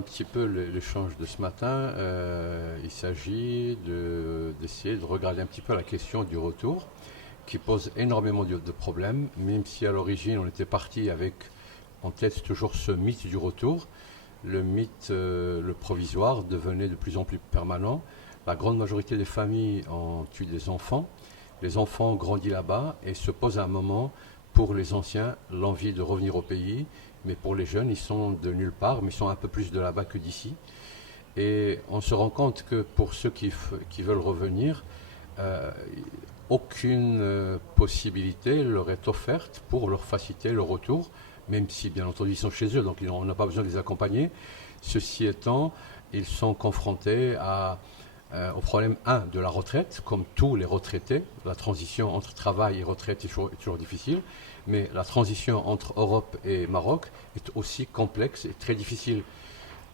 un petit peu l'échange de ce matin, il s'agit d'essayer de regarder un petit peu la question du retour, qui pose énormément de problèmes, même si à l'origine on était parti avec en tête toujours ce mythe du retour. Le mythe, le provisoire, devenait de plus en plus permanent. La grande majorité des familles ont eu des enfants. Les enfants ont grandi là-bas et se pose à un moment, pour les anciens, l'envie de revenir au pays. Mais pour les jeunes, ils sont de nulle part, mais ils sont un peu plus de là-bas que d'ici. Et on se rend compte que pour ceux qui veulent revenir, euh, aucune possibilité leur est offerte pour leur faciliter le retour, même si bien entendu ils sont chez eux, donc on n'a pas besoin de les accompagner. Ceci étant, ils sont confrontés au problème de la retraite, comme tous les retraités. La transition entre travail et retraite est toujours difficile, mais la transition entre Europe et Maroc est aussi complexe et très difficile.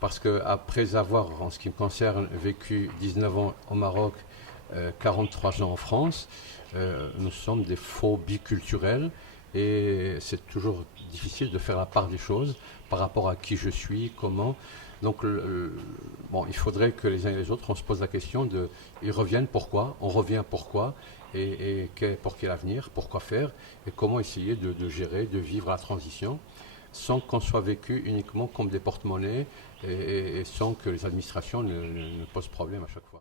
Parce qu'après avoir, en ce qui me concerne, vécu 19 ans au Maroc, 43 ans en France, nous sommes des faux biculturels et c'est toujours difficile de faire la part des choses par rapport à qui je suis, comment. Donc, bon, il faudrait que les uns et les autres, on se pose la question de, ils reviennent pourquoi, on revient pourquoi, pour quel avenir, pourquoi faire, et comment essayer de gérer, de vivre la transition, sans qu'on soit vécu uniquement comme des porte-monnaies et sans que les administrations ne posent problème à chaque fois.